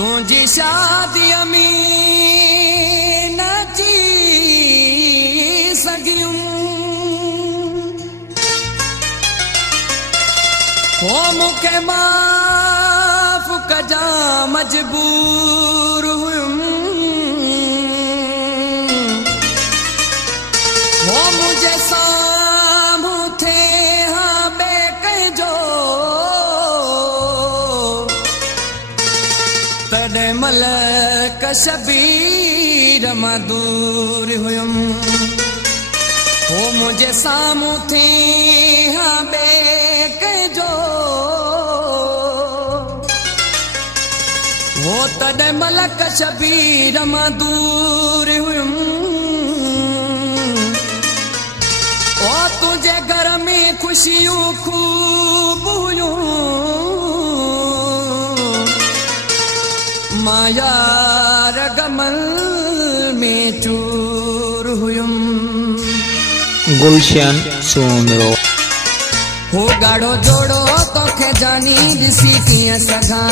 तुझी शादी में नची सगियूं हो मुखे माफ कजा मजबूर हुयुम हो मुझे सामू थे हाँ बेकजो तॾे मलक शबीर मां दूर हुयुम हो मुझे सामू थे हाँ बेकजो हो तॾे मलक शबीर मां दूर हुयुम ओ तुझे घर में खुशियों खूब हुयूं माया रगमल में चूर हुयुम गुलशन सोमरो हो गाढ़ो जोड़ो तोखे जानी दिसी किया सगा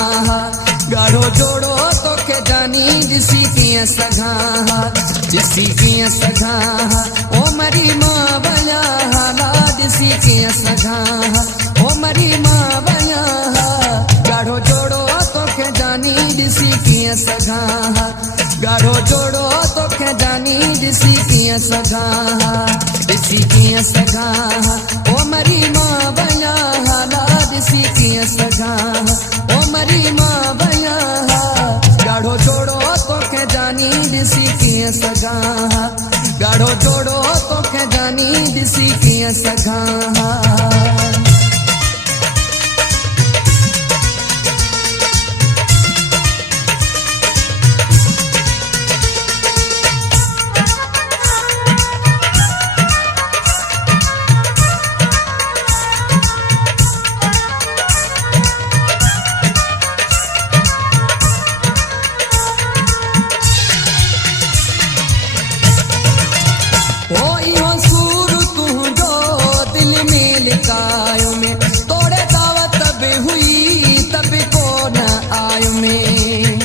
गाढ़ो जोड़ो तोखे जानी दिसी किया सगा दिसी किया सगा ओ मरी मां बया हाला दिसी किया सगा ओ मरी मां बया गाढ़ो जोड़ो तोखे जानी दिसी किया सगा गाढ़ो जोड़ो तोखे जानी दिसी किया सगा दिसी किया सगा ओ मरी मां बया हाला दिसी किया सगा ओ मरी मां बया गाढ़ो जोड़ो तोखे जानी दिसी किया सगा गाढ़ो जोड़ो तोखे जानी दिसी किया सगा कायो में तोड़े दावत भी हुई तब को न आयो में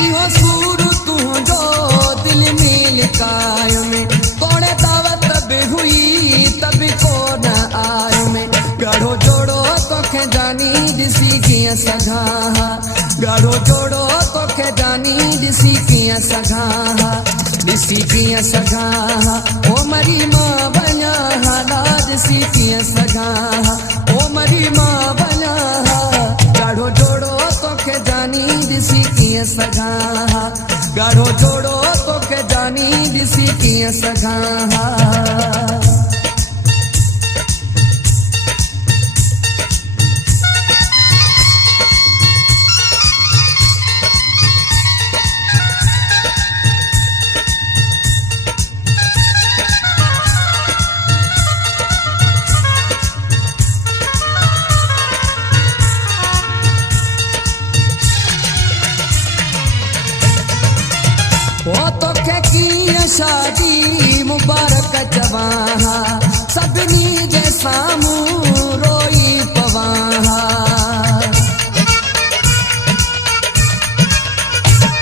इहो सूर तू जो दिल में लिकायो में तोड़े दावत भी हुई तब को न आयो में गाढ़ो जोड़ो तोखे जानी दिसी किया सगा गाढ़ो जोड़ो तोखे जानी दिसी किया सगा दिसी किया सगा ओ मरी मां बया हाला दिसी किया सगा ओ मरी मां बया गाढ़ो जोड़ो तोखे जानी दिसी किया सगा गाढ़ो जोड़ो तोखे जानी दिसी किया सगा वो तोखे किया शादी मुबारक जवाहा सभिनी जे सामूं रोई पवाहा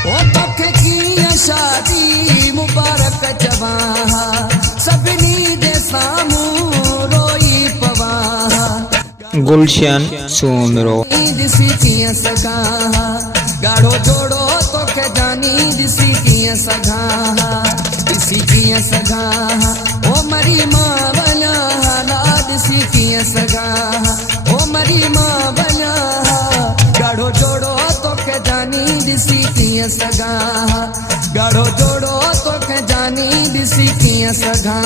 वो तोखे किया शादी मुबारक जवाहा सभिनी जे सामूं रोई पवाहा गुलशन सोमरो दिसी किया सगा गाढ़ो जोड़ो तोखे जानी दिसी किया सगा दिसी किया सगा ओ मरी मां बया हाला दिसी किया सगा ओ मरी मां बया गाढ़ो जोड़ो तोखे जानी दिसी किया सगा गाढ़ो जोड़ो तोखे जानी दिसी किया सगा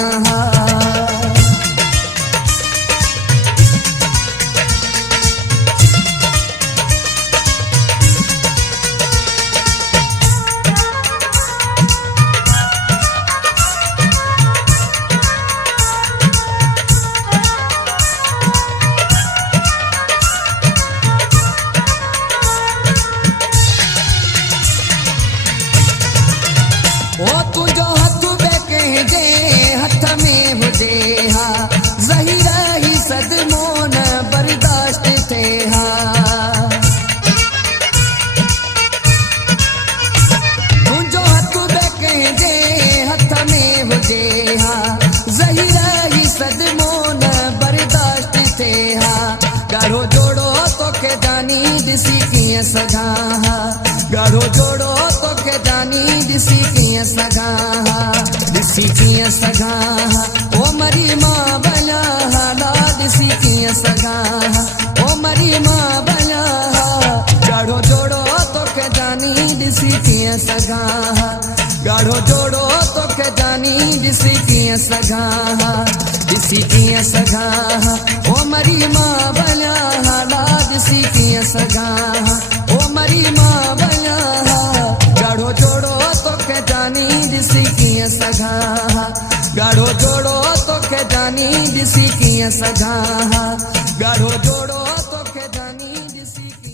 ओ तुझो हथ बेके जे हथ में हुजे किथे हा ॻाढ़ो जोड़ो तोखे जानी ॾिसी कीअं सघां हा ॻाढ़ो जोड़ो तोखे जानी ॾिसी कीअं सघां हा ॾिसी कीअं सघां हा ओ मरी मां भला हाला ॾिसी कीअं सघां हा ओ मरी मां भला ॻाढ़ो जोड़ो तोखे जानी ॾिसी कीअं सघां हा ॻाढ़ो जोड़ो तोखे जानी ॾिसी कीअं सघां हा ॾिसी कीअं सघां हा ओ मरी मां भला हाला ॾिसी कीअं सघां हा ओ मरी मां भला ॻाढ़ो जोड़ो तोखे जानी ॾिसी कीअं सघां हा ॻाढ़ो जोड़ो तोखे जानी ॾिसी कीअं सघां हा ॻाढ़ो जोड़ो तोखे जानी ॾिसी